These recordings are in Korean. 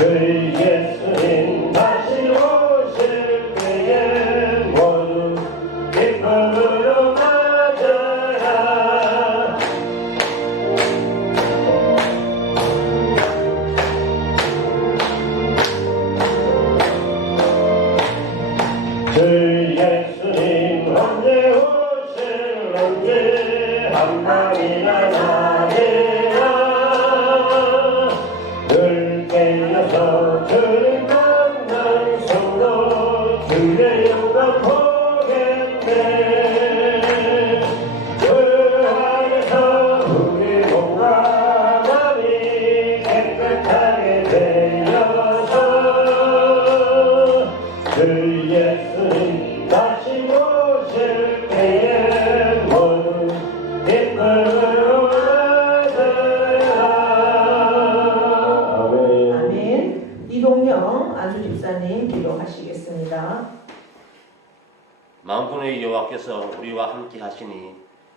그 예수님 다시 오실 때에 모두 기쁨으로 맞아라. 그 예수님 언제 오실런지 한 번이나 나해라. 늘 깨어서 주를 만난 손으로 주의 영광 보겠네. 그 안에서 우리 몸과 마음이 깨끗하게 되어서 그 예수님 다시 오실 때에 모두 기쁨으로 맞아라. 아멘. 아멘. 이동영 안수 집사님 기도하시겠습니다. 만군의 여호와께서 우리와 함께 하시니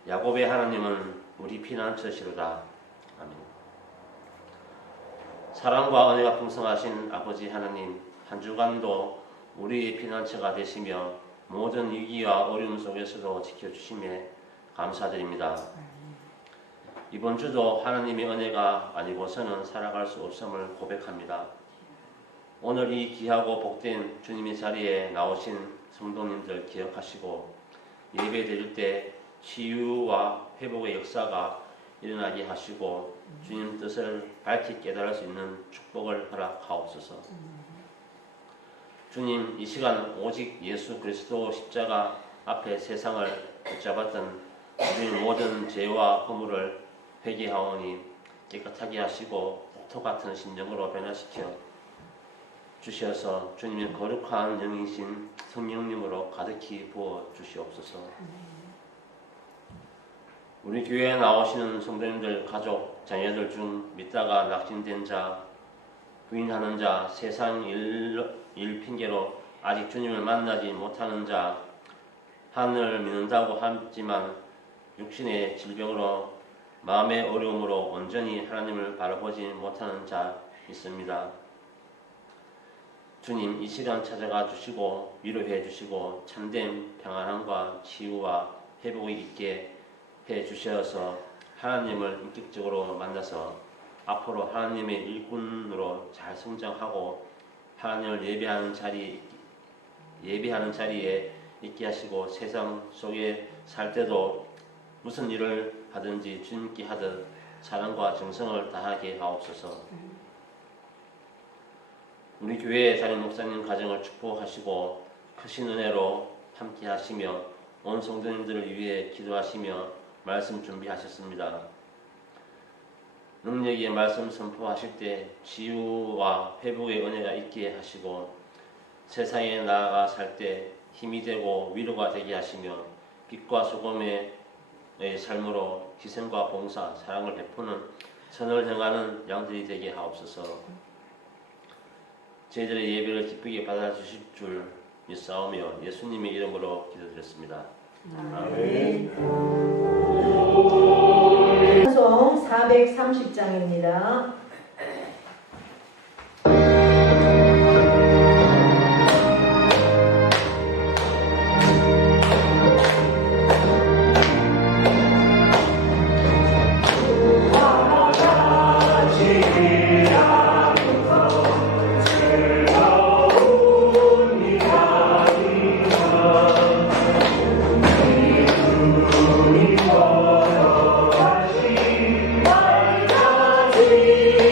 야곱의 하나님은 우리 피난처시로다. 아멘. 사랑과 은혜가 풍성하신 아버지 하나님, 한 주간도 우리의 피난처가 되시며 모든 위기와 어려움 속에서도 지켜주심에 감사드립니다. 이번 주도 하나님의 은혜가 아니고서는 살아갈 수 없음을 고백합니다. 오늘 이 귀하고 복된 주님의 자리에 나오신 성도님들 기억하시고 예배 드릴 때 치유와 회복의 역사가 일어나게 하시고 주님 뜻을 밝히 깨달을 수 있는 축복을 허락하옵소서. 주님, 이 시간 오직 예수 그리스도 십자가 앞에 세상을 붙잡았던 우리 모든 죄와 허물을 회개하오니 깨끗하게 하시고 폭토 같은 심령으로 변화시켜 주셔서 주님의 거룩한 영이신 성령님으로 가득히 부어 주시옵소서. 우리 교회에 나오시는 성도님들, 가족, 자녀들 중 믿다가 낙진된 자, 부인하는 자, 세상 일 핑계로 아직 주님을 만나지 못하는 자, 하늘을 믿는다고 하지만 육신의 질병으로 마음의 어려움으로 온전히 하나님을 바라보지 못하는 자 있습니다. 주님, 이 시간 찾아가 주시고 위로해 주시고 참된 평안함과 치유와 회복이 있게 해 주셔서 하나님을 인격적으로 만나서 앞으로 하나님의 일꾼으로 잘 성장하고 하나님을 예배하는 자리에 있게 하시고 세상 속에 살 때도 무슨 일을 하든지 주님께 하듯 사랑과 정성을 다하게 하옵소서. 우리 교회의 담임 목사님 가정을 축복하시고 크신 은혜로 함께 하시며 온 성도님들을 위해 기도하시며 말씀 준비하셨습니다. 능력의 말씀 선포하실 때 치유와 회복의 은혜가 있게 하시고 세상에 나아가 살 때 힘이 되고 위로가 되게 하시며 빛과 소금의 삶으로 희생과 봉사, 사랑을 베푸는 선을 행하는 양들이 되게 하옵소서. 저희들의 예배를 기쁘게 받아주실 줄 믿사오며 예수님의 이름으로 기도드렸습니다. 아멘. 찬송 430장입니다. 주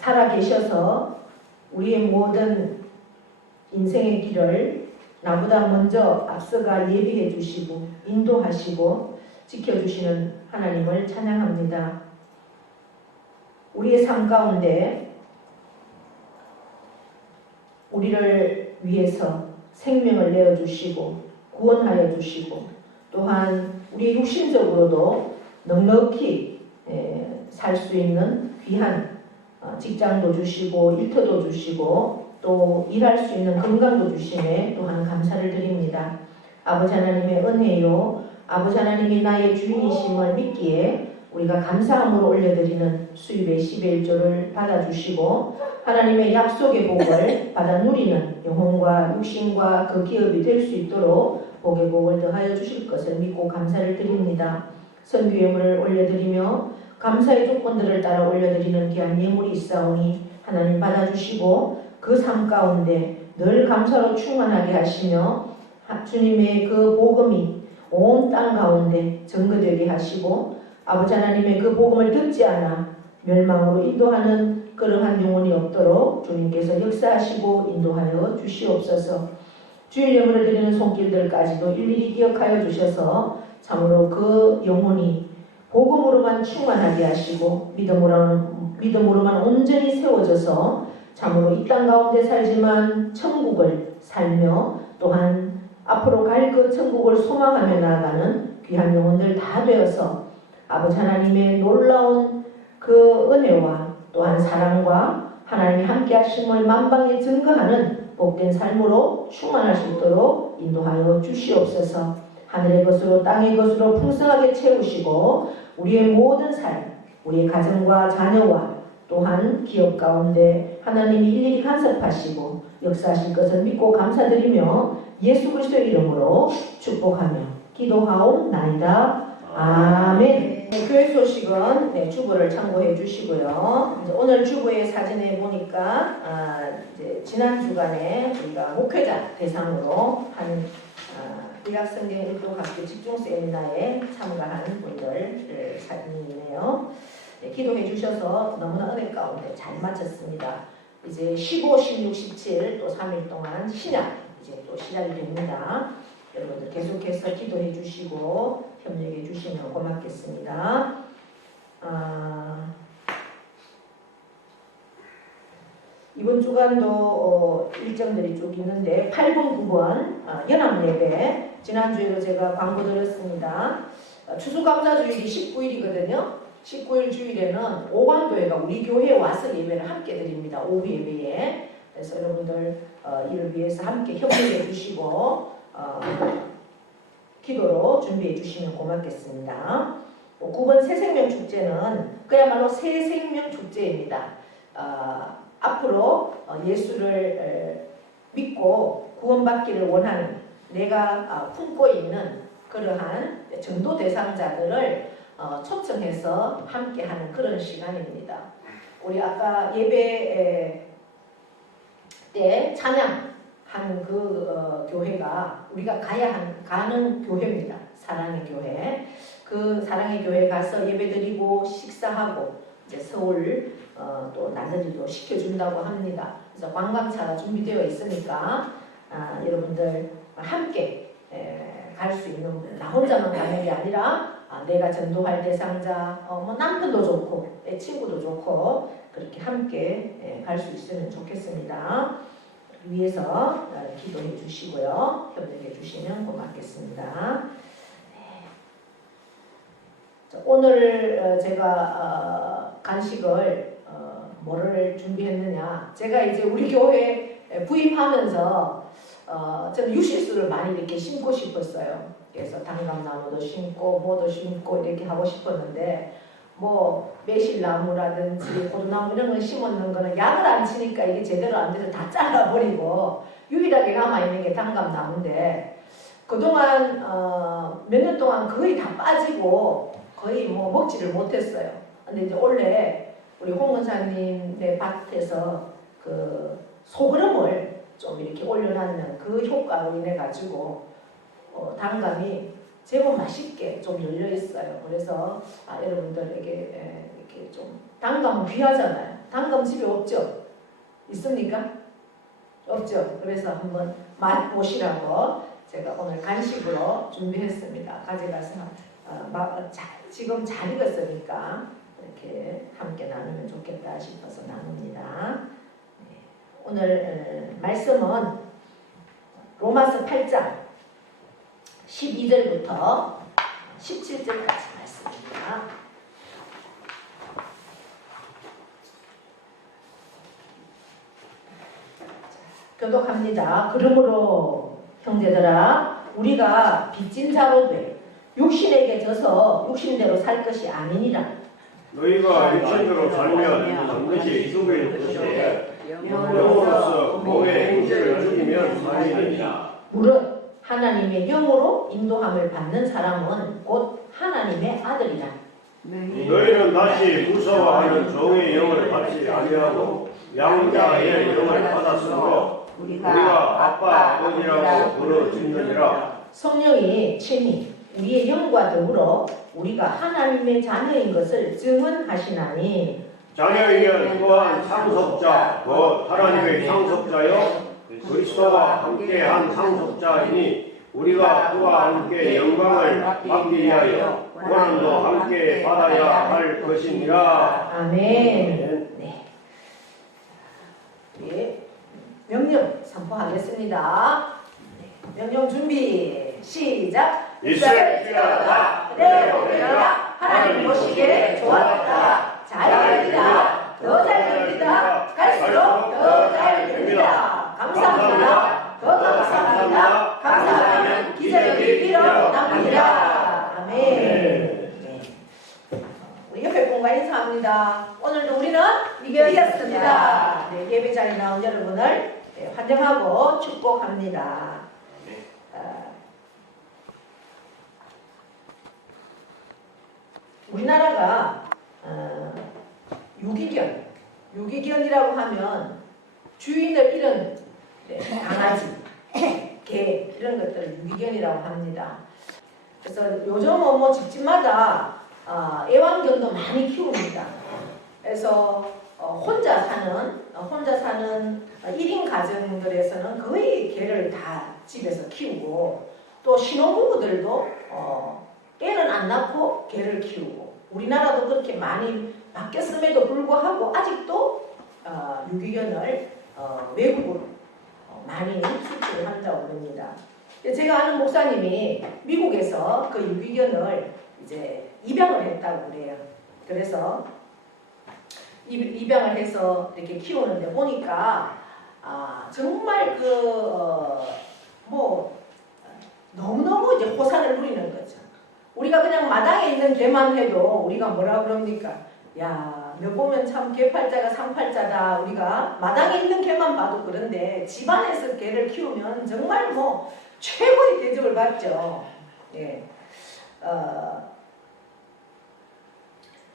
살아 계셔서 우리의 모든 인생의 길을 나보다 먼저 앞서가 예비해 주시고 인도하시고 지켜주시는 하나님을 찬양합니다. 우리의 삶 가운데 우리를 위해서 생명을 내어주시고 구원하여 주시고 또한 우리 육신적으로도 넉넉히 살 수 있는 귀한 직장도 주시고 일터도 주시고 또 일할 수 있는 건강도 주심에 또한 감사를 드립니다. 아버지 하나님의 은혜요 아버지 하나님이 나의 주인이심을 믿기에 우리가 감사함으로 올려드리는 수입의 10의 1조를 받아주시고 하나님의 약속의 복을 받아 누리는 영혼과 육신과 그 기업이 될 수 있도록 복의 복을 더하여 주실 것을 믿고 감사를 드립니다. 선교 예물을 올려드리며 감사의 조건들을 따라 올려드리는 귀한 예물이 있사오니 하나님 받아주시고 그 삶 가운데 늘 감사로 충만하게 하시며 주님의 그 복음이 온 땅 가운데 증거되게 하시고 아버지 하나님의 그 복음을 듣지 않아 멸망으로 인도하는 그러한 영혼이 없도록 주님께서 역사하시고 인도하여 주시옵소서. 주일 예물을 드리는 손길들까지도 일일이 기억하여 주셔서 참으로 그 영혼이 복음으로만 충만하게 하시고 믿음으로만 온전히 세워져서 참으로 이 땅 가운데 살지만 천국을 살며 또한 앞으로 갈 그 천국을 소망하며 나아가는 귀한 영혼들 다 되어서 아버지 하나님의 놀라운 그 은혜와 또한 사랑과 하나님이 함께 하심을 만방에 증거하는 복된 삶으로 충만할 수 있도록 인도하여 주시옵소서. 하늘의 것으로 땅의 것으로 풍성하게 채우시고 우리의 모든 삶, 우리의 가정과 자녀와 또한 기업 가운데 하나님이 일일이 간섭하시고 역사하실 것을 믿고 감사드리며 예수 그리스도의 이름으로 축복하며 기도하옵나이다. 아멘. 교회 소식은 주보를 참고해 주시고요. 오늘 주보의 사진에 보니까 이제 지난 주간에 우리가 목회자 대상으로 한 일학성경 일도학교 집중 세미나에 참가한 분들 사진이네요. 기도해 주셔서 너무나 은혜 가운데 잘 마쳤습니다. 이제 15, 16, 17 또 3일 동안 신약 이제 또 시작이 됩니다. 여러분들 계속해서 기도해 주시고 협력해 주시면 고맙겠습니다. 이번 주간도 일정들이 쭉 있는데 8번, 9번 연합예배 지난주에도 제가 광고 드렸습니다. 추수감사주일이 19일이거든요. 19일 주일에는 오광교회가 우리 교회에 와서 예배를 함께 드립니다. 오후 예배에. 그래서 여러분들 이를 위해서 함께 협력해 주시고 기도로 준비해 주시면 고맙겠습니다. 9번 새생명 축제는 그야말로 새생명 축제입니다. 앞으로 예수를 믿고 구원받기를 원하는 내가 품고 있는 그러한 전도 대상자들을 초청해서 함께하는 그런 시간입니다. 우리 아까 예배 때 찬양한 그 교회가 우리가 가는 교회입니다. 사랑의 교회. 그 사랑의 교회 가서 예배드리고 식사하고 이제 서울 또 나들이도 시켜준다고 합니다. 그래서 관광차가 준비되어 있으니까 여러분들 함께 갈 수 있는 나 혼자만 가는 게 아니라 내가 전도할 대상자, 뭐 남편도 좋고 내 친구도 좋고 그렇게 함께 갈 수 있으면 좋겠습니다. 위해서 기도해 주시고요. 협력해 주시면 고맙겠습니다. 오늘 제가 간식을 뭐를 준비했느냐. 제가 이제 우리 교회 부임하면서 저는 유실수를 많이 이렇게 심고 싶었어요. 그래서 단감나무도 심고 뭐도 심고 이렇게 하고 싶었는데 뭐 매실나무라든지 고두나무 이런 걸 심었는 거는 약을 안 치니까 이게 제대로 안 돼서 다 잘라버리고 유일하게 남아있는 게 단감나무인데 그동안 몇 년 동안 거의 다 빠지고 거의 뭐 먹지를 못했어요. 근데 이제 원래 우리 홍 원사님의 밭에서 그 소그름을 좀 이렇게 올려놨는 그 효과로 인해 가지고 단감이 제법 맛있게 좀 열려 있어요. 그래서 여러분들에게 이렇게 좀 단감은 귀하잖아요. 당금 집에 없죠? 있습니까? 없죠? 그래서 한번 맛보시라고 제가 오늘 간식으로 준비했습니다. 가져가서 지금 잘 익었으니까 이렇게 함께 나누면 좋겠다 싶어서 나눕니다. 오늘 말씀은 로마서 8장 12절부터 17절까지 말씀입니다. 교독합니다. 그러므로 형제들아 우리가 빚진 자로 돼 육신에게 져서 육신대로 살 것이 아니니라. 너희가 육신대로 살면 반드시 죽을 것이되 영으로서 몸의 행실을 죽이면 살리느니라. 무릇 하나님의 영으로 인도함을 받는 사람은 곧 하나님의 아들이라. 너희는 다시 무서워하는 종의 영을 받지 아니하고 양자의 영을 받았으므로 우리가 아빠 아버지라고 부르짖느니라. 성령이 친히 우리의 영과 더불어 우리가 하나님의 자녀인 것을 증언하시나니 자녀이면 또한 상속자 곧 하나님의 상속자요 그리스도와 함께한 상속자이니 우리가 그와 함께 영광을 받기 위하여 고난도 함께 받아야 할 것이니라. 아멘. 네. 예. 명령 선포하겠습니다. 네. 명령 준비 시작. 이스라엘 뛰어나다 내 보내라 하나님 보시기에 좋았다. 잘 됩니다. 더 잘 됩니다. 갈수록 더 잘 됩니다. 감사합니다. 더 감사합니다. 감사하면 기적이 일어납니다. 아멘. 네. 우리 옆에 분과 인사합니다. 오늘도 우리는 이겼습니다. 네, 예배 자리에 나온 여러분을 환영하고 축복합니다. 우리나라가 유기견이라고 하면 주인을 잃은 강아지, 개 이런 것들을 유기견이라고 합니다. 그래서 요즘은 뭐 집집마다 애완견도 많이 키웁니다. 그래서 혼자 사는 1인 가정들에서는 거의 개를 다 집에서 키우고 또 신혼부부들도 애는 안 낳고 개를 키우고 우리나라도 그렇게 많이 바뀌었음에도 불구하고 아직도 유기견을 외국으로 많이 수출을 한다고 합니다. 제가 아는 목사님이 미국에서 그 유기견을 이제 입양을 했다고 그래요. 그래서 입양을 해서 이렇게 키우는데 보니까 정말 너무너무 이제 호산을 누리는 거죠. 우리가 그냥 마당에 있는 개만 해도 우리가 뭐라 그럽니까? 야, 몇 보면 참 개팔자가 상팔자다. 우리가 마당에 있는 개만 봐도 그런데 집안에서 개를 키우면 정말 뭐 최고의 대접을 받죠. 예.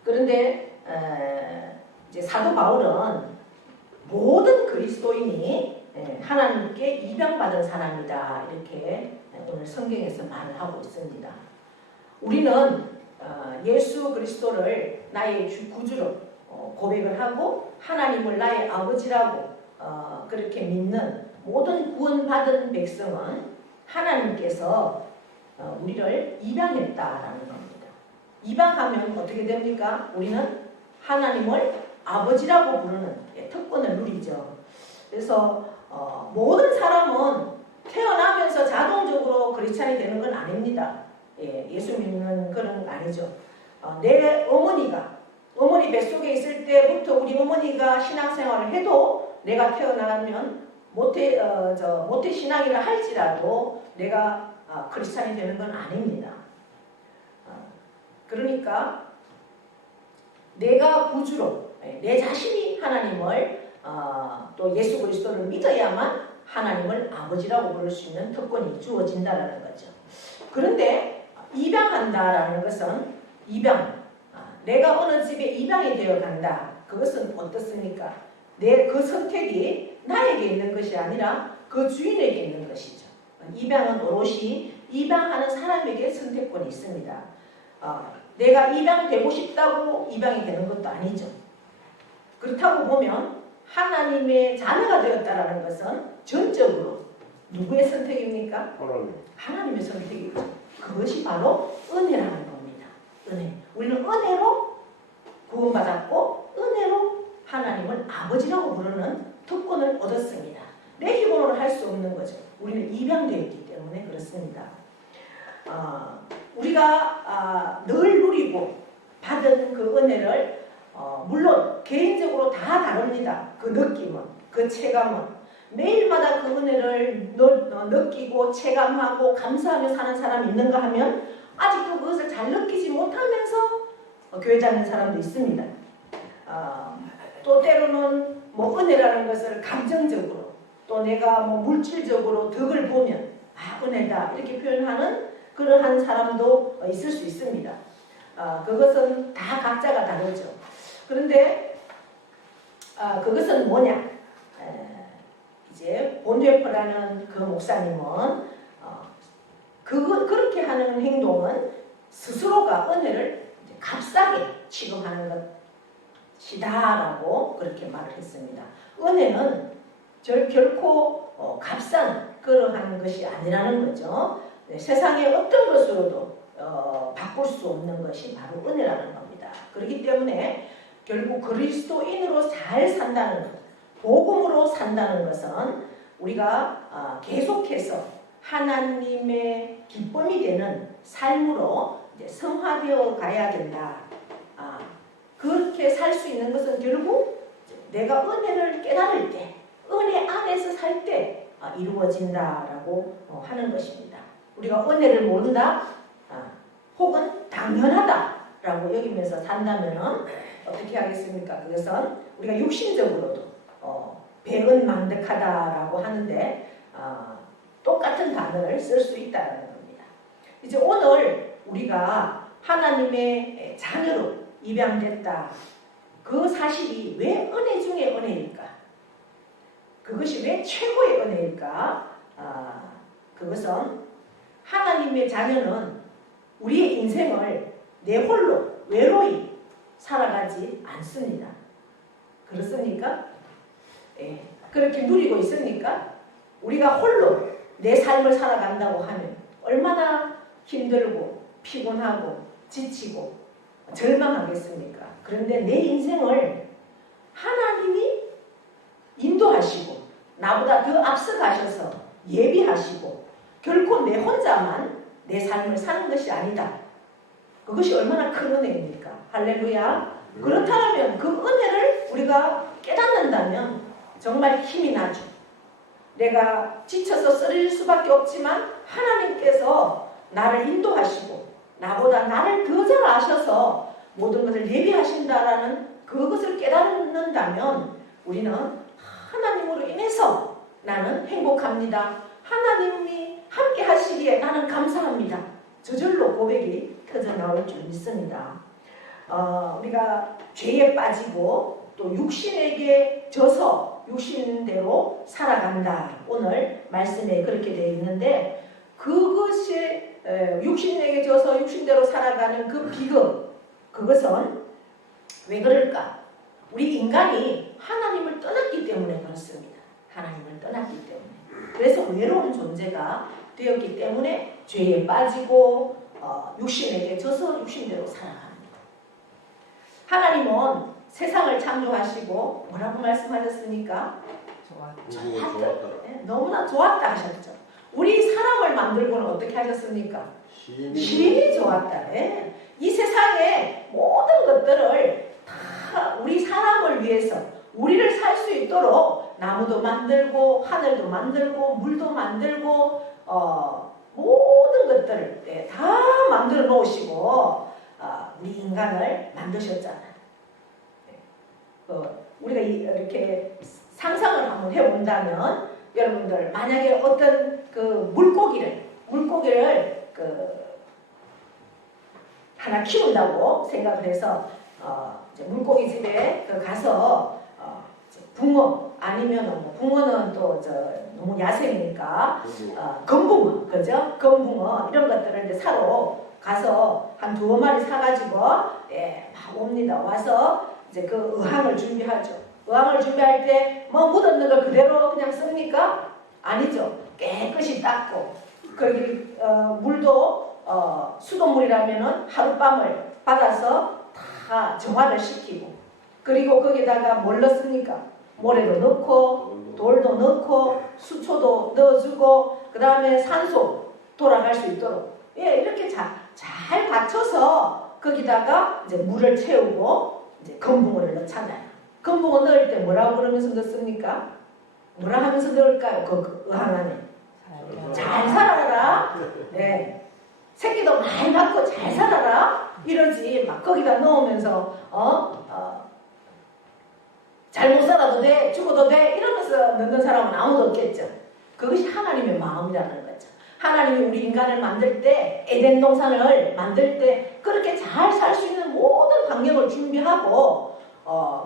그런데 이제 사도 바울은 모든 그리스도인이 하나님께 입양받은 사람이다 이렇게 오늘 성경에서 말을 하고 있습니다. 우리는 예수 그리스도를 나의 구주로 고백을 하고 하나님을 나의 아버지라고 그렇게 믿는 모든 구원받은 백성은 하나님께서 우리를 입양했다라는 겁니다. 입양하면 어떻게 됩니까? 우리는 하나님을 아버지라고 부르는 특권을 누리죠. 그래서 모든 사람은 태어나면서 자동적으로 크리스찬이 되는 건 아닙니다. 예수 믿는 그런 건 아니죠. 내 어머니 뱃속에 있을 때부터 우리 어머니가 신앙생활을 해도 내가 태어나면 모태 신앙이라 할지라도 내가 크리스찬이 되는 건 아닙니다. 그러니까 내가 구주로 내 자신이 하나님을 또 예수 그리스도를 믿어야만 하나님을 아버지라고 부를 수 있는 특권이 주어진다라는 거죠. 그런데 입양한다라는 것은 내가 어느 집에 입양이 되어 간다. 그것은 어떻습니까? 그 선택이 나에게 있는 것이 아니라 그 주인에게 있는 것이죠. 입양은 오롯이 입양하는 사람에게 선택권이 있습니다. 내가 입양되고 싶다고 입양이 되는 것도 아니죠. 그렇다고 보면 하나님의 자녀가 되었다라는 것은 전적으로 누구의 선택입니까? 하나님의 선택이죠. 그것이 바로 은혜라는 겁니다. 은혜. 우리는 은혜로 구원받았고 은혜로 하나님을 아버지라고 부르는 특권을 얻었습니다. 내 힘으로는 할 수 없는 거죠. 우리는 입양되었기 때문에 그렇습니다. 우리가 늘 누리고 받은 그 은혜를 물론 개인적으로 다 다릅니다. 그 느낌은, 그 체감은. 매일마다 그 은혜를 느끼고 체감하고 감사하며 사는 사람이 있는가 하면 아직도 그것을 잘 느끼지 못하면서 교회 다니는 사람도 있습니다. 또 때로는 뭐 은혜라는 것을 감정적으로 또 내가 뭐 물질적으로 덕을 보면 은혜다 이렇게 표현하는 그러한 사람도 있을 수 있습니다. 그것은 다 각자가 다르죠. 그런데 그것은 뭐냐? 이제 본드웨퍼라는 그 목사님은 그렇게 하는 행동은 스스로가 은혜를 값싸게 취급하는 것이다라고 그렇게 말을 했습니다. 은혜는 결코 값싼 그러한 것이 아니라는 거죠. 세상의 어떤 것으로도 바꿀 수 없는 것이 바로 은혜라는 겁니다. 그렇기 때문에 결국 그리스도인으로 잘 산다는 것, 복음으로 산다는 것은 우리가 계속해서 하나님의 기쁨이 되는 삶으로 이제 성화되어 가야 된다. 그렇게 살 수 있는 것은 결국 내가 은혜를 깨달을 때, 은혜 안에서 살 때 이루어진다라고 하는 것입니다. 우리가 은혜를 모른다, 혹은 당연하다라고 여기면서 산다면 어떻게 하겠습니까? 그것은 우리가 육신적으로도 배은망덕하다라고 하는데 똑같은 단어를 쓸 수 있다는 겁니다. 이제 오늘 우리가 하나님의 자녀로 입양됐다. 그 사실이 왜 은혜 중에 은혜일까? 그것이 왜 최고의 은혜일까? 그것은 하나님의 자녀는 우리의 인생을 내 홀로 외로이 살아가지 않습니다. 그렇습니까? 예, 그렇게 누리고 있습니까? 우리가 홀로 내 삶을 살아간다고 하면 얼마나 힘들고 피곤하고 지치고 절망하겠습니까? 그런데 내 인생을 하나님이 인도하시고 나보다 더 앞서가셔서 예비하시고 결코 내 혼자만 내 삶을 사는 것이 아니다. 그것이 얼마나 큰 은혜입니까? 할렐루야. 그렇다면 그 은혜를 우리가 깨닫는다면 정말 힘이 나죠. 내가 지쳐서 쓰러질 수밖에 없지만 하나님께서 나를 인도하시고 나보다 나를 더 잘 아셔서 모든 것을 예비하신다라는 그것을 깨닫는다면 우리는 하나님으로 인해서 나는 행복합니다. 하나님이 함께 하시기에 나는 감사합니다. 저절로 고백이 터져 나올 줄 믿습니다. 우리가 죄에 빠지고 또 육신에게 져서 육신대로 살아간다. 오늘 말씀에 그렇게 되어 있는데 그것이 육신에게 져서 육신대로 살아가는 그 비극, 그것은 왜 그럴까? 우리 인간이 하나님을 떠났기 때문에 그렇습니다. 하나님을 떠났기 때문에. 그래서 외로운 존재가 되었기 때문에 죄에 빠지고 육신에게 져서 육신대로 살아갑니다. 하나님은 세상을 창조하시고 뭐라고 말씀하셨습니까? 좋았다. 네, 너무나 좋았다 하셨죠. 우리 사람을 만들고는 어떻게 하셨습니까? 심히 좋았다. 네. 이 세상의 모든 것들을 다 우리 사람을 위해서 우리를 살 수 있도록 나무도 만들고 하늘도 만들고 물도 만들고 모든 것들을 다 만들어 놓으시고 우리 인간을 만드셨잖아요. 우리가 이렇게 상상을 한번 해본다면 여러분들 만약에 어떤 그 물고기를 하나 키운다고 생각을 해서 물고기 집에 가서 붕어 아니면 붕어는 또 너무 야생이니까 검붕어, 그죠? 검붕어 이런 것들을 이제 사러 가서 한 2마리 사가지고 막 옵니다. 와서 이제 그 의항을 준비하죠. 의항을 준비할 때 뭐 묻었는 걸 그대로 그냥 씁니까? 아니죠. 깨끗이 닦고 거기 물도 수돗물이라면은 하룻밤을 받아서 다 정화를 시키고 그리고 거기다가 뭘 넣습니까? 모래도 넣고 돌도 넣고 수초도 넣어주고 그 다음에 산소 돌아갈 수 있도록 예 이렇게 잘 받쳐서 거기다가 이제 물을 채우고 이제 건붕어를 넣잖아요. 건붕어 넣을 때 뭐라고 그러면서 넣습니까? 뭐라 하면서 넣을까요? 그 의항 안에 잘 살아라. 네. 새끼도 많이 낳고 잘 살아라. 이러지 막 거기다 넣으면서 잘 못 살아도 돼, 죽어도 돼 이러면서 넣는 사람은 아무도 없겠죠. 그것이 하나님의 마음이라는 거죠. 하나님이 우리 인간을 만들 때 에덴 동산을 만들 때 그렇게 잘 살 수 있는 모든 환경을 준비하고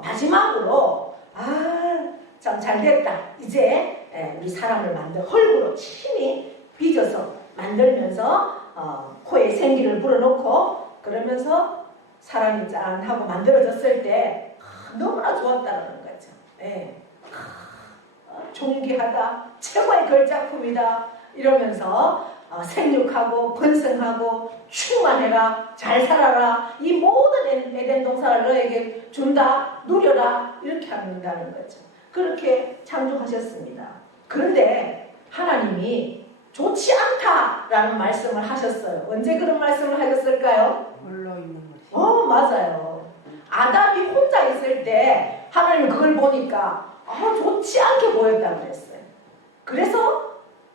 마지막으로 참 잘됐다. 이제 우리 사람을 헐구로 친히 빚어서 만들면서 코에 생기를 불어넣고 그러면서 사람이 짠 하고 만들어졌을 때 너무나 좋았다는 거죠. 예. 존귀하다. 최고의 걸작품이다. 이러면서 생육하고 번성하고 충만해라. 잘 살아라. 이 모든 에덴 동산을 너에게 준다. 누려라. 이렇게 한다는 거죠. 그렇게 창조하셨습니다. 그런데 하나님이 좋지 않다라는 말씀을 하셨어요. 언제 그런 말씀을 하셨을까요? 홀로 있는 것이. 맞아요. 아담이 혼자 있을 때 하나님은 그걸 보니까 좋지 않게 보였다고 그랬어요. 그래서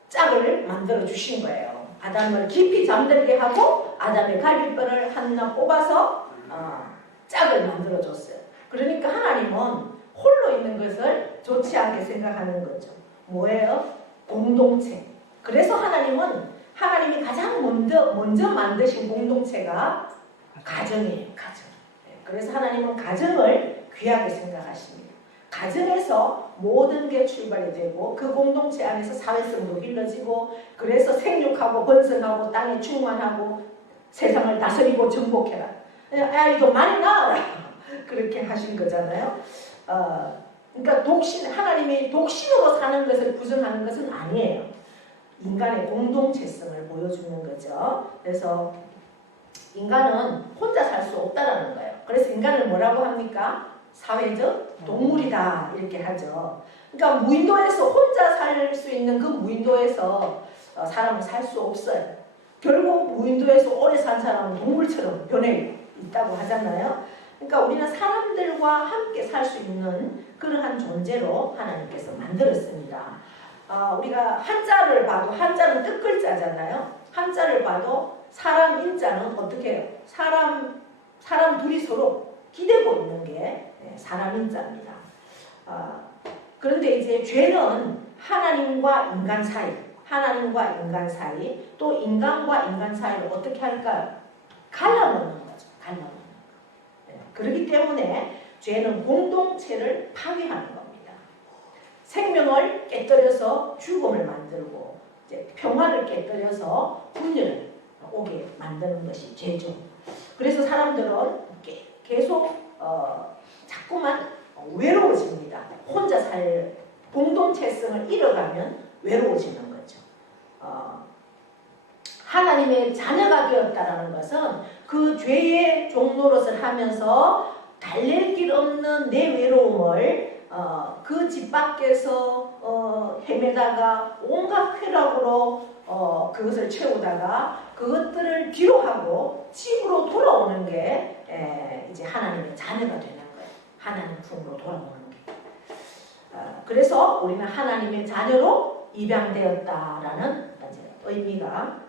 짝을 만들어 주신 거예요. 아담을 깊이 잠들게 하고 아담의 갈비뼈를 하나 뽑아서 짝을 만들어 줬어요. 그러니까 하나님은 홀로 있는 것을 좋지 않게 생각하는 거죠. 뭐예요? 공동체. 그래서 하나님이 가장 먼저 만드신 공동체가 가정이에요. 가정. 그래서 하나님은 가정을 귀하게 생각하십니다. 가정에서 모든 게 출발이 되고 그 공동체 안에서 사회성도 길러지고 그래서 생육하고 번성하고 땅에 충만하고 세상을 다스리고 정복해라. 아이도 많이 낳아라. 그렇게 하신 거잖아요. 그러니까 하나님이 독신으로 사는 것을 부정하는 것은 아니에요. 인간의 공동체성을 보여주는 거죠. 그래서 인간은 혼자 살 수 없다라는 거예요. 그래서 인간을 뭐라고 합니까? 사회적 동물이다 이렇게 하죠. 그러니까 무인도에서 혼자 살 수 있는 그 무인도에서 사람은 살 수 없어요. 결국 무인도에서 오래 산 사람은 동물처럼 변해 있다고 하잖아요. 그러니까 우리는 사람들과 함께 살 수 있는 그러한 존재로 하나님께서 만들었습니다. 우리가 한자를 봐도 한자는 뜻글자잖아요. 한자를 봐도 사람 인자는 어떻게 해요? 사람 둘이 서로 기대고 있는 게 사람 인자입니다. 그런데 이제 죄는 하나님과 인간 사이, 또 인간과 인간 사이를 어떻게 할까요? 갈라놓는 거죠. 갈라놓는 거. 그렇기 때문에 죄는 공동체를 파괴하는 겁니다. 생명을 깨뜨려서 죽음을 만들고 이제 평화를 깨뜨려서 분열을 오게 만드는 것이 죄죠. 그래서 사람들은 계속 자꾸만 외로워집니다. 혼자 살 공동체성을 잃어가면 외로워지는 거죠. 하나님의 자녀가 되었다는 것은 그 죄의 종노릇을 하면서 달랠 길 없는 내 외로움을 그 집 밖에서 헤매다가 온갖 쾌락으로 그것을 채우다가 그것들을 뒤로 하고 집으로 돌아오는 게 이제 하나님의 자녀가 되는 거예요. 하나님 품으로 돌아오는 게. 그래서 우리는 하나님의 자녀로 입양되었다라는 의미가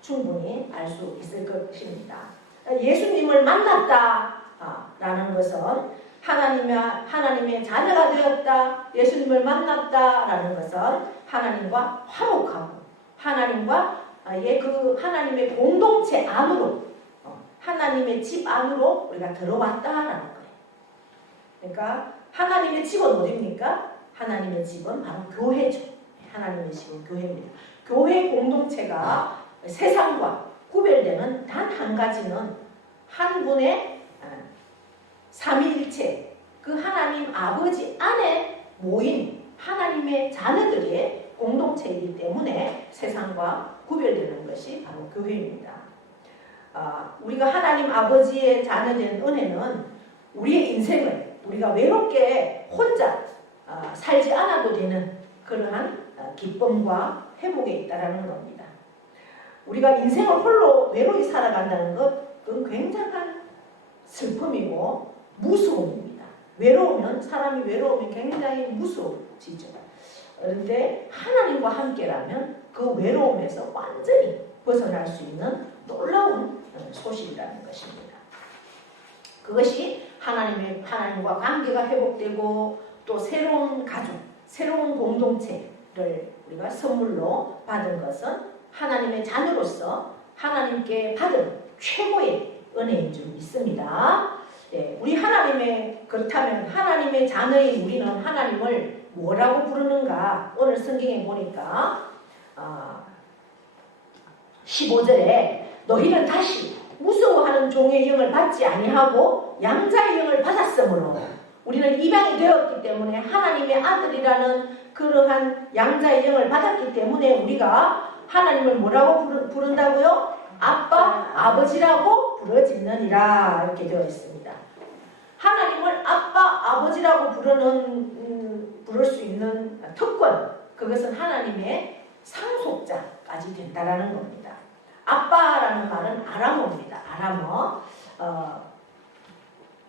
충분히 알 수 있을 것입니다. 예수님을 만났다라는 것은 하나님의 자녀가 되었다, 예수님을 만났다라는 것은 하나님과 화목하고 하나님의 공동체 안으로 하나님의 집 안으로 우리가 들어왔다라는 거예요. 그러니까 하나님의 집은 어디입니까? 하나님의 집은 바로 교회죠. 하나님의 집은 교회입니다. 교회 공동체가 세상과 구별되는 단 한 가지는 한 분의 삼위일체 그 하나님 아버지 안에 모인 하나님의 자녀들의 공동체이기 때문에 세상과 구별되는 것이 바로 교회입니다. 우리가 하나님 아버지의 자녀된 은혜는 우리의 인생을 우리가 외롭게 혼자 살지 않아도 되는 그러한 기쁨과 회복에 있다는 겁니다. 우리가 인생을 홀로 외로이 살아간다는 것은 굉장한 슬픔이고 무서움입니다. 사람이 외로우면 굉장히 무서워지죠. 그런데 하나님과 함께라면 그 외로움에서 완전히 벗어날 수 있는 놀라운 소식이라는 것입니다. 그것이 하나님과 관계가 회복되고 또 새로운 가족, 새로운 공동체를 우리가 선물로 받은 것은 하나님의 자녀로서 하나님께 받은 최고의 은혜인 줄 믿습니다. 우리 그렇다면 하나님의 자녀인 우리는 하나님을 뭐라고 부르는가? 오늘 성경에 보니까 15절에 너희는 다시 무서워하는 종의 영을 받지 아니하고 양자의 영을 받았으므로 우리는 이방이 되었기 때문에 하나님의 아들이라는 그러한 양자의 영을 받았기 때문에 우리가 하나님을 뭐라고 부른다고요? 아빠, 아버지라고 부르짖느니라 이렇게 되어 있습니다. 하나님을 아빠, 아버지라고 부를 수 있는 특권, 그것은 하나님의 상속자까지 된다라는 겁니다. 아빠라는 말은 아람어입니다. 아람어.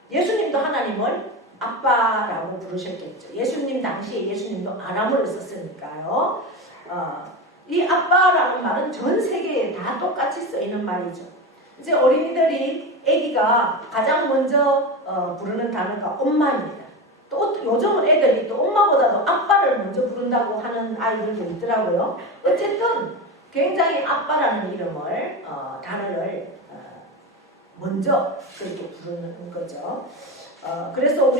예수님도 하나님을 아빠라고 부르셨겠죠. 예수님 당시에 예수님도 아람어를 썼으니까요. 이 아빠라는 말은 전 세계에 다 똑같이 쓰이는 말이죠. 이제 어린이들이 아기가 가장 먼저 부르는 단어가 엄마입니다. 또 요즘은 애들이 또 엄마보다도 아빠를 먼저 부른다고 하는 아이들도 있더라고요. 어쨌든 굉장히 아빠라는 이름을 단어를 먼저 그렇게 부르는 거죠. 그래서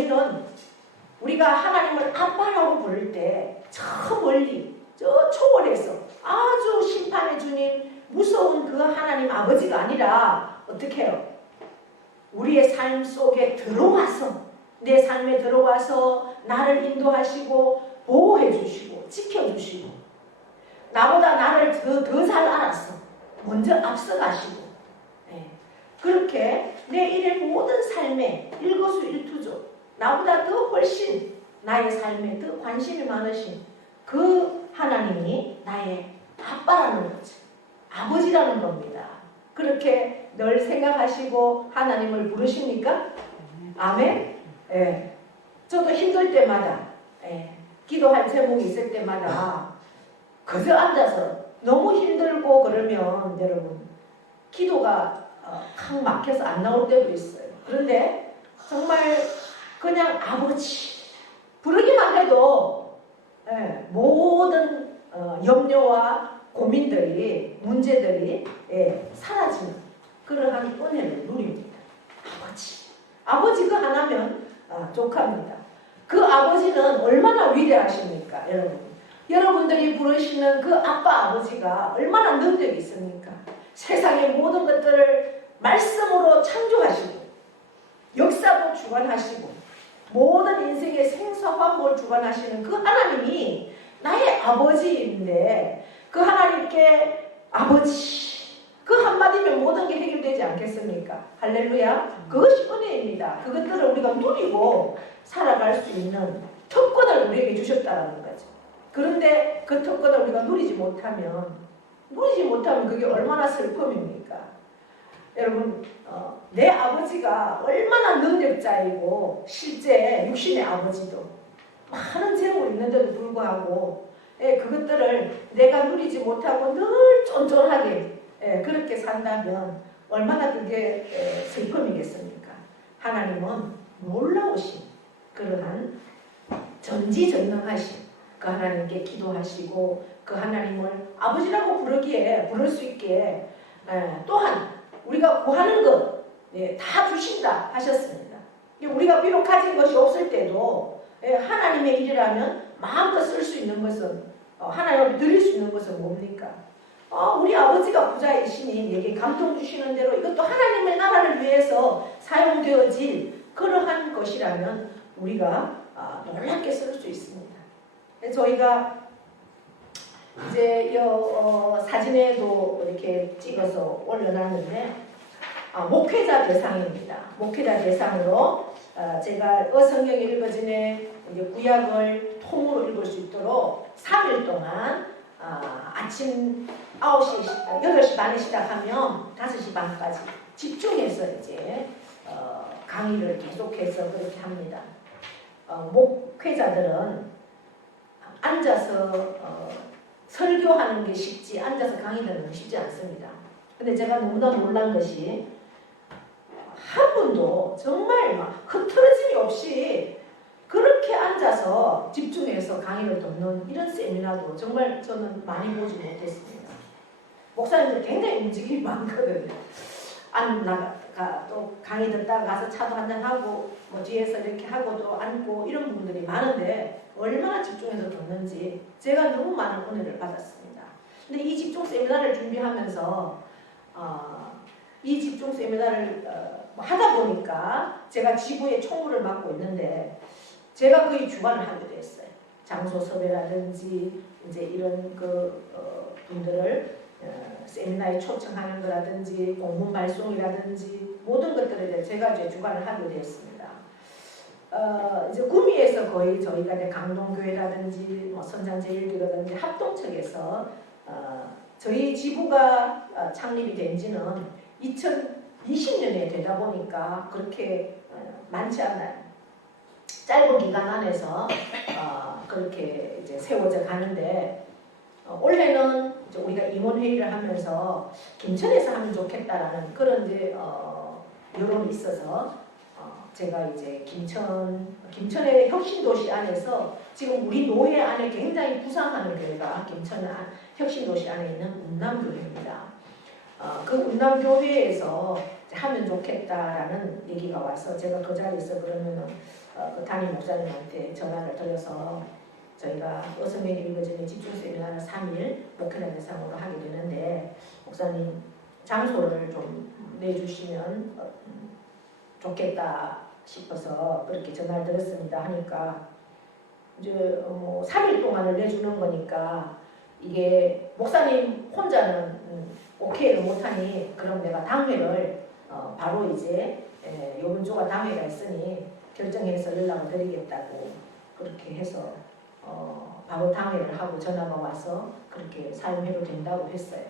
우리가 하나님을 아빠라고 부를 때 저 멀리 저 초월해서 아주 심판의 주님 무서운 그 하나님 아버지가 아니라 어떻게 해요? 우리의 삶 속에 들어와서 내 삶에 들어와서 나를 인도하시고 보호해 주시고 지켜주시고 나보다 나를 더 잘 알아서 먼저 앞서가시고 그렇게 내 일의 모든 삶에 일거수일투족 나보다 더 훨씬 나의 삶에 더 관심이 많으신 그 하나님이 나의 아빠라는 거죠. 아버지라는 겁니다. 그렇게 늘 생각하시고 하나님을 부르십니까? 아멘? 저도 힘들 때마다 기도할 제목이 있을 때마다 그저 앉아서 너무 힘들고 그러면 여러분 기도가 칵 막혀서 안 나올 때도 있어요. 그런데 정말 그냥 아버지 부르기만 해도 모든 염려와 고민들이 문제들이 사라지는 그러한 은혜를 누립니다. 아버지 그 하나면 족합니다. 그 아버지는 얼마나 위대하십니까? 여러분들이 부르시는 그 아빠 아버지가 얼마나 능력이 있습니까? 세상의 모든 것들을 말씀으로 창조하시고 역사도 주관하시고 모든 인생의 생사화복을 주관하시는 그 하나님이 나의 아버지인데 그 하나님께 아버지 그 한마디면 모든 게 해결되지 않겠습니까? 할렐루야. 그것이 은혜입니다. 그것들을 우리가 누리고 살아갈 수 있는 특권을 우리에게 주셨다는 거죠. 그런데 그 특권을 우리가 누리지 못하면 그게 얼마나 슬픔입니까? 여러분 내 아버지가 얼마나 능력자이고 실제 육신의 아버지도 많은 재물이 있는데도 불구하고 그것들을 내가 누리지 못하고 늘 쫀쫀하게 그렇게 산다면 얼마나 그게 슬픔이겠습니까? 하나님은 놀라우신 그러한 전지전능하신 그 하나님께 기도하시고 그 하나님을 아버지라고 부를 수 있게 또한 우리가 구하는 것 다 주신다 하셨습니다. 우리가 비록 가진 것이 없을 때도 하나님의 일이라면 마음껏 쓸 수 있는 것은 하나님을 드릴 수 있는 것은 뭡니까? 우리 아버지가 부자이시니 내게 감동 주시는 대로 이것도 하나님의 나라를 위해서 사용되어질 그러한 것이라면 우리가 놀랍게 쓸 수 있습니다. 저희가 이제 사진에도 이렇게 찍어서 올려놨는데 목회자 대상입니다. 목회자 대상으로 제가 성경 읽어진의 이제 구약을 통으로 읽을 수 있도록 3일 동안 아침 8시 반에 시작하면 5시 반까지 집중해서 이제 강의를 계속해서 그렇게 합니다. 목회자들은 앉아서 설교하는 게 쉽지 앉아서 강의 듣는 게 쉽지 않습니다. 근데 제가 너무나 놀란 것이 한 분도 정말 막 흐트러짐이 없이 그렇게 앉아서 집중해서 강의를 듣는 이런 세미나도 정말 저는 많이 보지 못했습니다. 목사님들 굉장히 움직임이 많거든요. 안 나가 또 강의 듣다가 가서 차도 한잔 하고 뭐 뒤에서 이렇게 하고 또 앉고 이런 분들이 많은데 얼마나 집중해서 듣는지 제가 너무 많은 은혜를 받았습니다. 근데 이 집중 세미나를 준비하면서 이 집중 세미나를 하다 보니까 제가 지부의 총무를 맡고 있는데 제가 거의 주관을 하게 됐어요. 장소 섭외라든지 이제 이런 분들을 세미나에 초청하는 거라든지 공문 발송이라든지 모든 것들에 대해 제가 이제 주관을 하게 됐습니다. 이제 구미에서 거의 저희가 이제 강동교회라든지 뭐 선장제일교라든지 합동측에서 저희 지부가 창립이 된 지는 2020년에 되다 보니까 그렇게 많지 않아요. 짧은 기간 안에서 그렇게 이제 세워져 가는데 올해는 이제 우리가 임원회의를 하면서 김천에서 하면 좋겠다라는 그런 이제 여론이 있어서 제가 이제 김천의 혁신도시 안에서 지금 우리 노회 안에 굉장히 부상하는 교회가 김천 혁신도시 안에 있는 운남교회입니다. 그 운남교회에서 하면 좋겠다라는 얘기가 와서 제가 그 자리에서 그러면은 그 담임 목사님한테 전화를 드려서 저희가 성경 읽어지는 집중 세미나를 3일 목회자 대상으로 하게 되는데 목사님 장소를 좀 내주시면 좋겠다 싶어서 그렇게 전화를 드렸습니다 하니까 이제 3일 동안을 내주는 거니까 이게 목사님 혼자는 오케이를 못하니 그럼 내가 당회를 바로 이제 이번 주가 당회가 있으니 결정해서 연락을 드리겠다고 그렇게 해서 바로 당회를 하고 전화가 와서 그렇게 사용해도 된다고 했어요.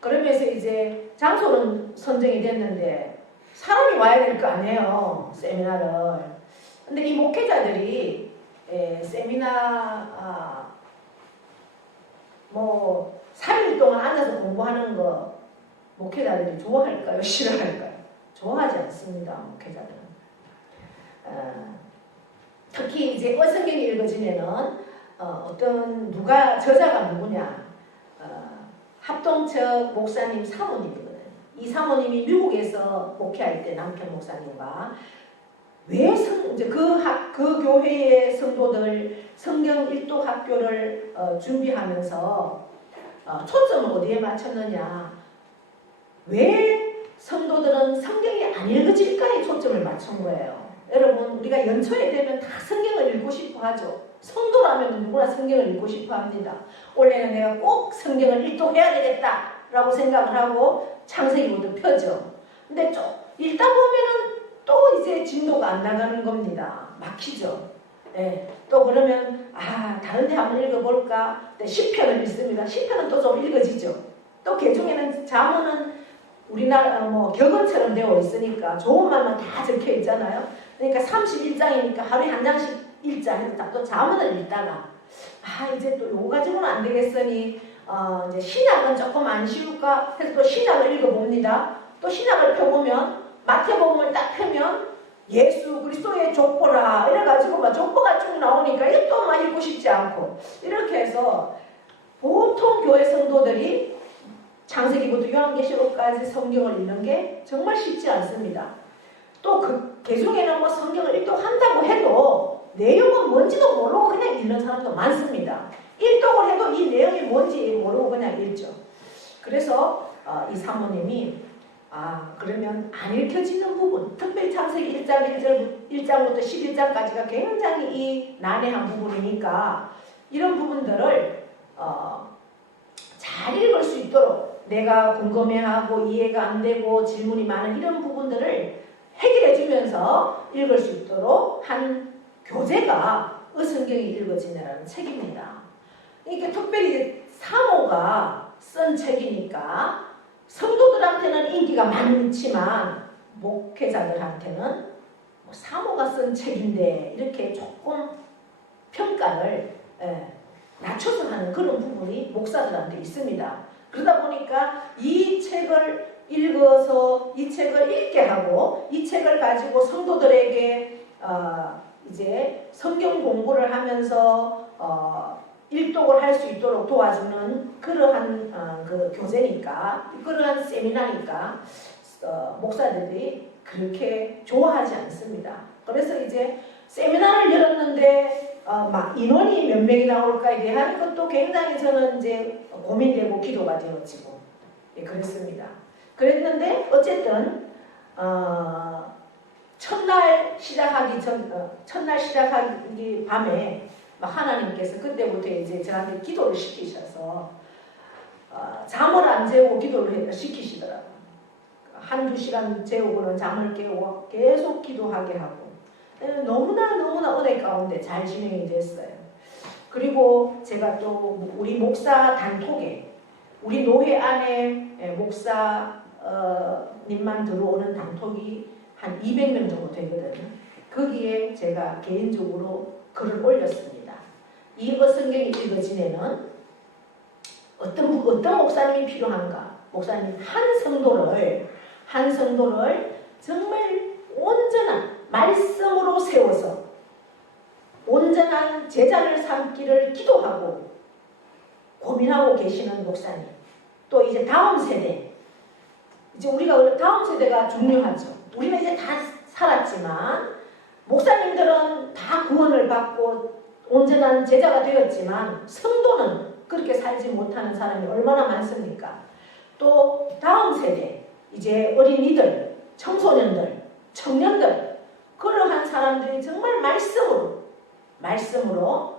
그러면서 이제 장소는 선정이 됐는데 사람이 와야 될 거 아니에요. 세미나를. 근데 이 목회자들이 세미나 뭐 3일 동안 앉아서 공부하는 거 목회자들이 좋아할까요? 싫어할까요? 좋아하지 않습니다. 목회자들은. 특히 이제 성경이 읽어지면은 어떤 저자가 누구냐 합동측 목사님 사모님이거든요. 이 사모님이 미국에서 목회할 때 남편 목사님과 왜 이제 그 교회의 성도들 성경 일독 학교를 준비하면서 초점을 어디에 맞췄느냐 왜 성도들은 성경이 안 읽어질까에 초점을 맞춘 거예요. 여러분 우리가 연초에 되면 다 성경을 읽고 싶어 하죠. 성도라면 누구나 성경을 읽고 싶어 합니다. 올해는 내가 꼭 성경을 일독해야 되겠다라고 생각을 하고 창세기부터 펴죠. 근데 좀 읽다 보면은 또 이제 진도가 안 나가는 겁니다. 막히죠. 네. 또 그러면 다른 데 한번 읽어볼까? 네, 시편을 읽습니다. 시편은 또 좀 읽어지죠. 또 개중에는 잠언은 우리나라 격언처럼 되어 있으니까 좋은 말만 다 적혀 있잖아요. 그러니까 31장이니까 하루에 한 장씩 읽자 해서 또 잠언을 읽다가 이제 또 요거 가지고는 안 되겠으니 이제 신약은 조금 안 쉬울까 해서 또 신약을 읽어봅니다. 또 신약을 펴보면 마태복음을 딱 펴면 예수 그리스도의 족보라 이래가지고 막 족보가 쭉 나오니까 이것도 막 읽고 싶지 않고 이렇게 해서 보통 교회 성도들이 창세기부터 요한계시록까지 성경을 읽는 게 정말 쉽지 않습니다. 또 그 개중에는 뭐 성경을 일독한다고 해도 내용은 뭔지도 모르고 그냥 읽는 사람도 많습니다. 일독을 해도 이 내용이 뭔지 모르고 그냥 읽죠. 그래서 이 사모님이 그러면 안 읽혀지는 부분, 특별히 창세기 1장부터 11장까지가 굉장히 이 난해한 부분이니까 이런 부분들을 잘 읽을 수 있도록 내가 궁금해하고 이해가 안 되고 질문이 많은 이런 부분들을 해결해 주면서 읽을 수 있도록 한 교재가 성경이 읽어지네라는 책입니다. 이게 특별히 이제 사모가 쓴 책이니까 성도들한테는 인기가 많지만 목회자들한테는 사모가 쓴 책인데 이렇게 조금 평가를 낮춰서 하는 그런 부분이 목사들한테 있습니다. 그러다 보니까 이 책을 읽어서 이 책을 읽게 하고 이 책을 가지고 성도들에게 이제 성경 공부를 하면서 일독을 할 수 있도록 도와주는 그러한 그 교재니까, 그러한 세미나니까 목사들이 그렇게 좋아하지 않습니다. 그래서 이제 세미나를 열었는데 막 인원이 몇 명이 나올까에 대한 것도 굉장히 저는 이제 고민되고 기도가 되어지고 그랬습니다. 그랬는데 어쨌든 첫날 시작하기 밤에 하나님께서 그때부터 이제 저한테 기도를 시키셔서 잠을 안 재우고 기도를 시키시더라고요. 한두 시간 재우고는 잠을 깨우고 계속 기도하게 하고 너무나 은혜 가운데 잘 진행이 됐어요. 그리고 제가 또 우리 목사 단톡에 우리 노회 안에 목사님만 들어오는 단톡이 한 200명 정도 되거든요. 거기에 제가 개인적으로 글을 올렸습니다. 이 성경이 읽어지내는 어떤 목사님이 필요한가? 목사님 한 성도를 정말 온전한 말씀으로 세워서 온전한 제자를 삼기를 기도하고 고민하고 계시는 목사님. 또 이제 다음 세대. 이제 우리가 다음 세대가 중요하죠. 우리는 이제 다 살았지만 목사님들은 다 구원을 받고 온전한 제자가 되었지만 성도는 그렇게 살지 못하는 사람이 얼마나 많습니까? 또 다음 세대, 이제 어린이들, 청소년들, 청년들 그러한 사람들이 정말 말씀으로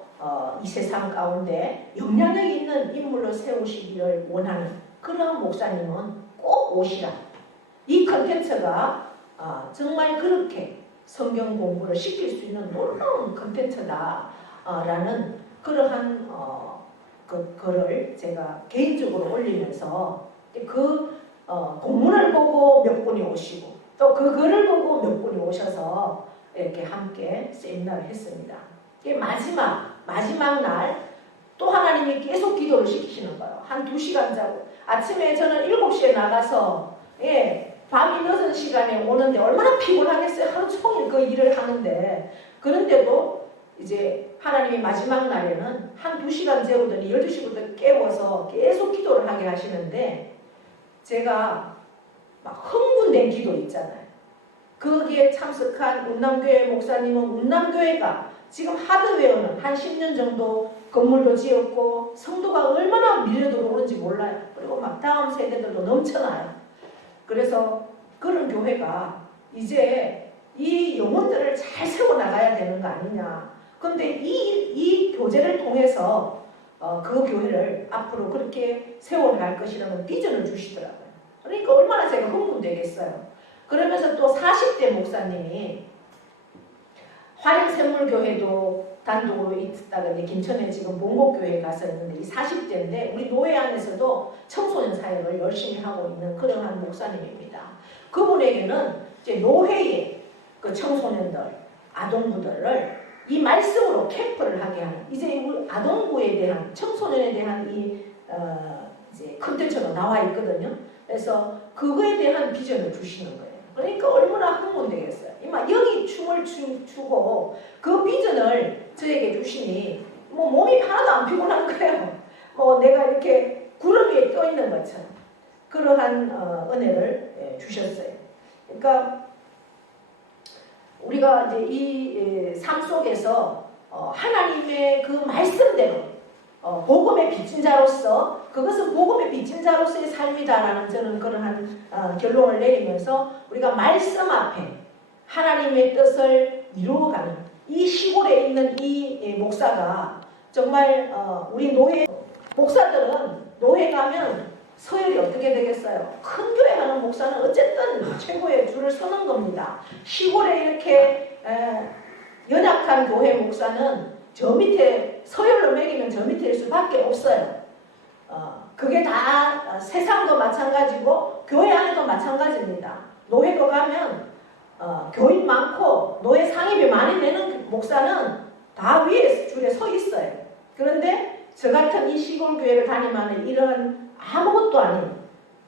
이 세상 가운데 영향력 있는 인물로 세우시기를 원하는 그런 목사님은 꼭 오시라. 이 컨텐츠가 정말 그렇게 성경 공부를 시킬 수 있는 놀라운 컨텐츠다라는 그러한 글을 제가 개인적으로 올리면서 그 공문을 보고 몇 분이 오시고 또 그 글을 보고 몇 분이 오셔서 이렇게 함께 세미나를 했습니다. 마지막 날 또 하나님이 계속 기도를 시키시는 거예요. 한 2시간 자고 아침에 저는 7시에 나가서 밤이 늦은 시간에 오는데 얼마나 피곤하겠어요. 하루 종일 그 일을 하는데 그런데도 이제 하나님이 마지막 날에는 한 2시간 재우더니 12시부터 깨워서 계속 기도를 하게 하시는데 제가 막 흥분된 기도 있잖아요. 거기에 참석한 운남교회 목사님은 운남교회가 지금 하드웨어는 한 10년 정도 건물도 지었고 성도가 얼마나 밀려 들어오는지 몰라요. 그리고 막 다음 세대들도 넘쳐나요. 그래서 그런 교회가 이제 이 영혼들을 잘 세워나가야 되는 거 아니냐. 근데 이 교제를 통해서 그 교회를 앞으로 그렇게 세워나갈 것이라는 비전을 주시더라고요. 그러니까 얼마나 제가 흥분되겠어요. 그러면서 또 40대 목사님이 화령샘물교회도 단독으로 있다가 김천에 지금 봉곡교회에 가서 있는데 이 40대인데 우리 노회 안에서도 청소년 사역을 열심히 하고 있는 그러한 목사님입니다. 그분에게는 이제 노회의 그 청소년들, 아동부들을 이 말씀으로 캠프를 하게 하는 이제 우리 아동부에 대한 청소년에 대한 이 이제 컨텐츠가 나와 있거든요. 그래서 그거에 대한 비전을 주시는 거예요. 그러니까 얼마나 흥분되겠어요. 이마 여기 춤을 추고 그 비전을 저에게 주시니 뭐 몸이 하나도 안 피곤한 거예요. 뭐 내가 이렇게 구름 위에 떠 있는 것처럼 그러한 은혜를 주셨어요. 그러니까 우리가 이제 이 삶 속에서 하나님의 그 말씀대로 복음의 빚진 자로서 그것은 복음의 빚진 자로서의 삶이다라는 저는 그러한 결론을 내리면서 우리가 말씀 앞에 하나님의 뜻을 이루어가는 이 시골에 있는 이 목사가 정말 우리 노예 목사들은 노예 가면 서열이 어떻게 되겠어요? 큰 교회 가는 목사는 어쨌든 최고의 줄을 서는 겁니다. 시골에 이렇게 연약한 교회 목사는 저 밑에 서열로 매기면 저 밑일 수밖에 없어요. 그게 다 세상도 마찬가지고 교회 안에도 마찬가지입니다. 노예도 가면 교인 많고 노예 상입이 많이 되는 목사는 다 위에 줄에 서 있어요. 그런데 저 같은 이 시골 교회를 다니면 이런 아무것도 아닌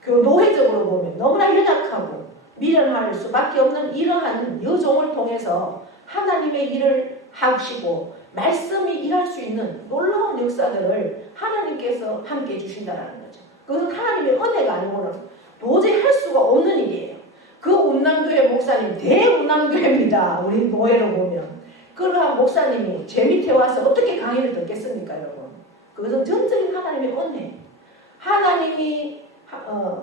노예적으로 보면 너무나 연약하고 미련할 수밖에 없는 이러한 여종을 통해서 하나님의 일을 하시고 말씀이 일할 수 있는 놀라운 역사들을 하나님께서 함께 해주신다는 거죠. 그것은 하나님의 은혜가 아니고는 도저히 할 수가 없는 일이에요. 그 운남교회 목사님 대운남교회입니다. 우리 노예로 보면 그러한 목사님이 제 밑에 와서 어떻게 강의를 듣겠습니까, 여러분? 그것은 전적인 하나님의 은혜. 하나님이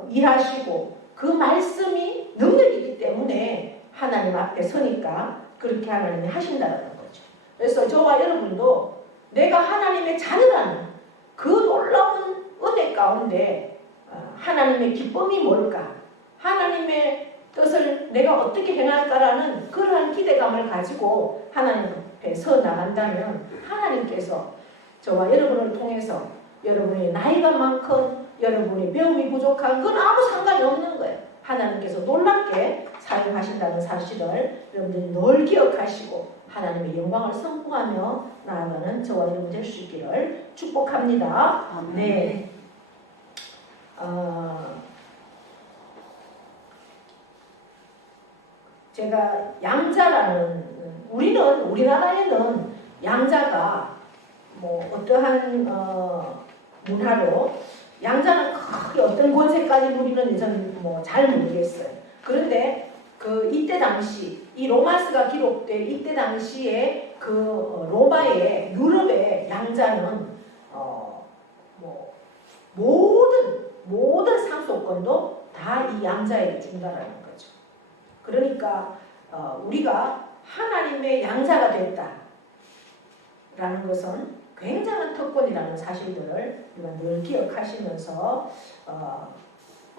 일하시고 그 말씀이 능력이기 때문에 하나님 앞에 서니까 그렇게 하나님이 하신다는 거죠. 그래서 저와 여러분도 내가 하나님의 자녀라는 그 놀라운 은혜 가운데 하나님의 기쁨이 뭘까? 하나님의 뜻을 내가 어떻게 행할까라는 그러한 기대감을 가지고 하나님 앞에 서 나간다면 하나님께서 저와 여러분을 통해서 여러분이 나이가 많건 여러분이 배움이 부족한 건 아무 상관이 없는 거예요. 하나님께서 놀랍게 사용하신다는 사실을 여러분들이 늘 기억하시고 하나님의 영광을 선포하며 나아가는 저와 여러분 될 수 있기를 축복합니다. 네. 제가 양자라는 우리나라에는 양자가 뭐 어떠한 문화로 양자는 크게 어떤 권세까지 누리는지 저는 뭐 잘 모르겠어요. 그런데 그 이때 당시 이 로마서가 기록된 이때 당시에 그 로마의 유럽의 양자는 뭐 모든 상속권도 다 이 양자에게 준다라는 거죠. 그러니까 우리가 하나님의 양자가 됐다라는 것은 굉장한 특권이라는 사실들을 우리가 늘 기억하시면서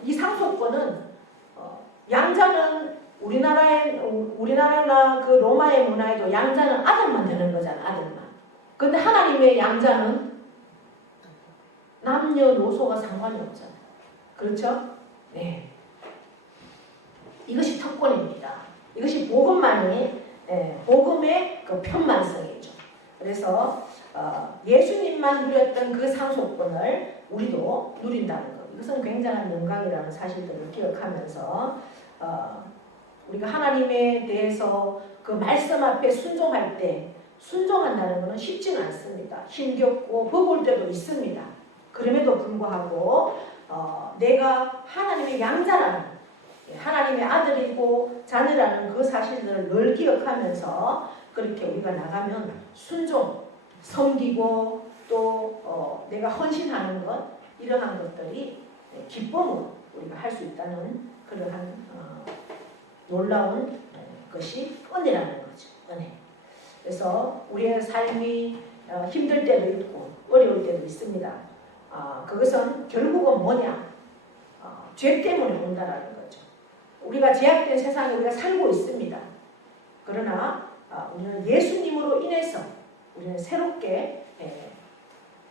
이 상속권은 양자는 우리나라나 그 로마의 문화에도 양자는 아들만 되는 거잖아, 아들만. 근데 하나님의 양자는 남녀노소가 상관이 없잖아요. 그렇죠? 네. 이것이 특권입니다. 이것이 복음만이 복음의 그 편만성이죠. 그래서 예수님만 누렸던 그 상속권을 우리도 누린다는 것. 이것은 굉장한 영광이라는 사실들을 기억하면서 우리가 하나님에 대해서 그 말씀 앞에 순종할 때 순종한다는 것은 쉽지는 않습니다. 힘겹고 버거울 때도 있습니다. 그럼에도 불구하고 내가 하나님의 양자라는 하나님의 아들이고 자녀라는 그 사실들을 늘 기억하면서 그렇게 우리가 나가면 순종, 섬기고 또 내가 헌신하는 것 이러한 것들이 기쁨으로 우리가 할 수 있다는 그러한 놀라운 것이 은혜라는 거죠. 은혜. 그래서 우리의 삶이 힘들 때도 있고 어려울 때도 있습니다. 그것은 결국은 뭐냐? 죄 때문에 온다라는 거죠. 우리가 제약된 세상에 우리가 살고 있습니다. 그러나 우리는 예수님으로 인해서 우리는 새롭게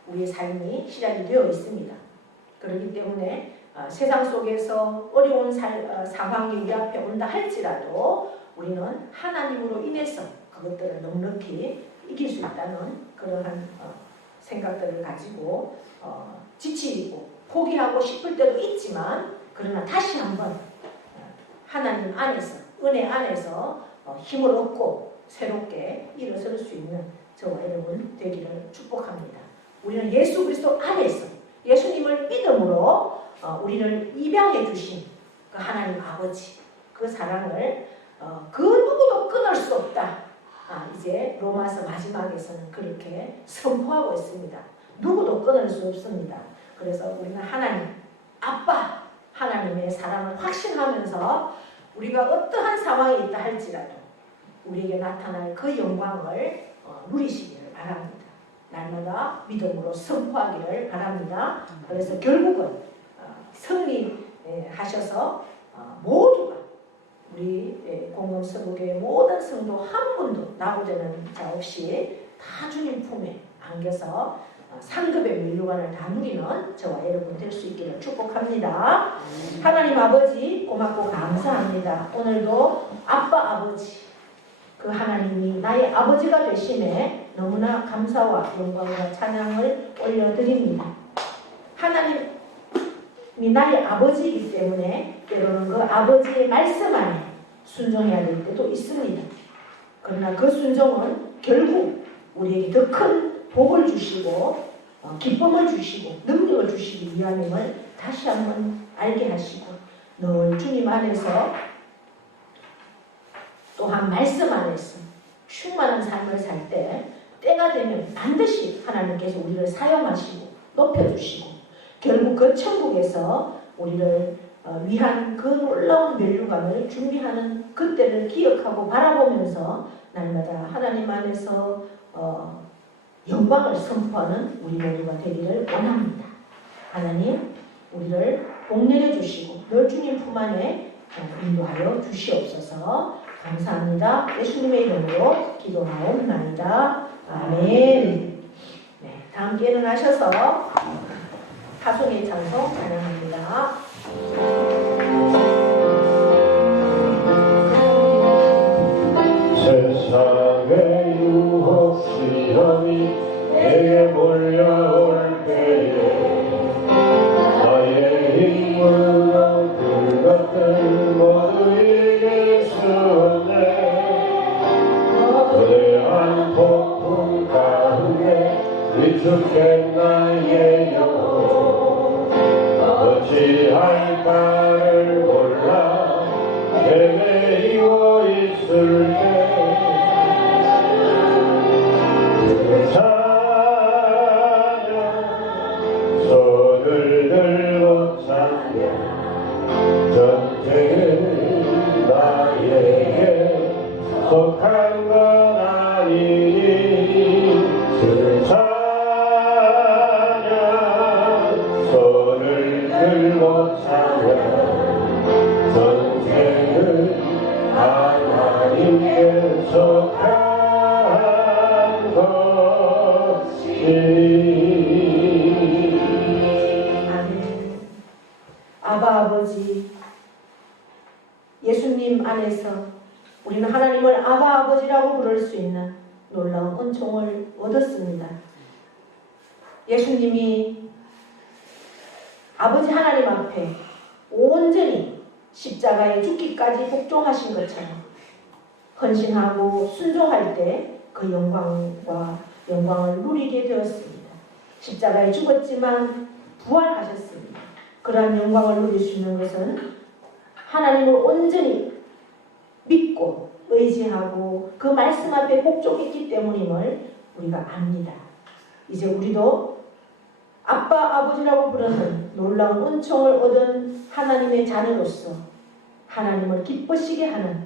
우리의 삶이 시작이 되어 있습니다. 그렇기 때문에 세상 속에서 어려운 상황이 우리 앞에 온다 할지라도 우리는 하나님으로 인해서 그것들을 넉넉히 이길 수 있다는 그러한 생각들을 가지고 지치고 포기하고 싶을 때도 있지만 그러나 다시 한번 하나님 안에서 은혜 안에서 힘을 얻고 새롭게 일어설 수 있는 저와 여러분 되기를 축복합니다. 우리는 예수 그리스도 안에서 예수님을 믿음으로 우리를 입양해 주신 그 하나님 아버지 그 사랑을 그 누구도 끊을 수 없다. 이제 로마서 마지막에서는 그렇게 선포하고 있습니다. 누구도 끊을 수 없습니다. 그래서 우리는 하나님, 아빠 하나님의 사랑을 확신하면서 우리가 어떠한 상황에 있다 할지라도 우리에게 나타날 그 영광을 누리시기를 바랍니다. 날마다 믿음으로 선포하기를 바랍니다. 그래서 결국은 승리하셔서 모두가 우리 공동서구교의 모든 성도 한 분도 낙오되는 자 없이 다 주님 품에 안겨서 상급의 면류관을 다 누리는 저와 여러분 될 수 있기를 축복합니다. 하나님 아버지 고맙고 감사합니다. 오늘도 아빠 아버지 그 하나님이 나의 아버지가 되심에 너무나 감사와 영광과 찬양을 올려드립니다. 하나님이 나의 아버지이기 때문에 때로는 그 아버지의 말씀 안에 순종해야 될 때도 있습니다. 그러나 그 순종은 결국 우리에게 더 큰 복을 주시고 기쁨을 주시고 능력을 주시기 위함임을 다시 한번 알게 하시고 늘 주님 안에서 또한 말씀 안에서 충만한 삶을 살 때 때가 되면 반드시 하나님께서 우리를 사용하시고 높여주시고 결국 그 천국에서 우리를 위한 그 놀라운 면류관을 준비하는 그때를 기억하고 바라보면서 날마다 하나님 안에서 영광을 선포하는 우리 모두가 되기를 원합니다. 하나님 우리를 복내려 주시고 늘 주님 품 안에 인도하여 주시옵소서. 감사합니다. 예수님의 이름으로 기도하옵나이다. 아멘. 네, 다 함께 일어나셔서 타송의 찬송 찬양합니다. 세상의 유혹 시험이 내게 몰려올 때에 나의 힘으로 그것들 모두 이길 수 없네. 거대한 폭풍 가운데 위축된 나의 영혼 어찌할까를 몰라 헤매이고 있을 때 손을 들고 찬양 전쟁은 나에게 속한 건 아니니 주를 찬양 손을 들고 찬양 전쟁은 하나님께 속한 아바 아버지, 예수님 안에서 우리는 하나님을 아바 아버지라고 부를 수 있는 놀라운 은총을 얻었습니다. 예수님이 아버지 하나님 앞에 온전히 십자가에 죽기까지 복종하신 것처럼 헌신하고 순종할 때 그 영광을 누리게 되었습니다. 십자가에 죽었지만 부활하셨습니다. 그러한 영광을 누릴 수 있는 것은 하나님을 온전히 믿고 의지하고 그 말씀 앞에 복종했기 때문임을 우리가 압니다. 이제 우리도 아빠 아버지라고 부르는 놀라운 은총을 얻은 하나님의 자녀로서 하나님을 기쁘시게 하는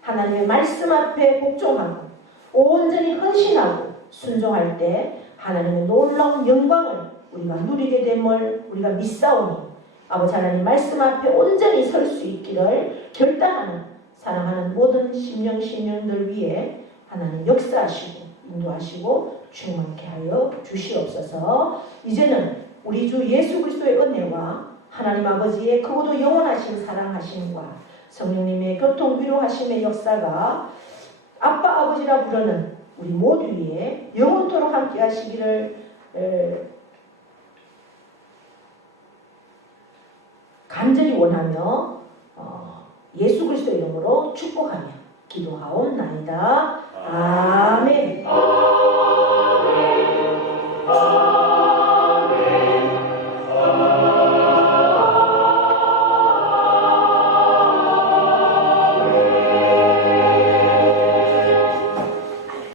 하나님의 말씀 앞에 복종하고 온전히 헌신하고 순종할 때 하나님의 놀라운 영광을 우리가 누리게 됨을 우리가 믿사오니 아버지 하나님 말씀 앞에 온전히 설 수 있기를 결단하는 사랑하는 모든 심령들 위해 하나님 역사하시고 인도하시고 충만케 하여 주시옵소서. 이제는 우리 주 예수 그리스도의 은혜와 하나님 아버지의 크고도 영원하신 사랑하심과 성령님의 교통 위로하심의 역사가 아빠 아버지라 부르는 우리 모두 위에 영원토록 함께 하시기를 간절히 원하며 예수 그리스도 이름으로 축복하며 기도하옵나이다. 아멘.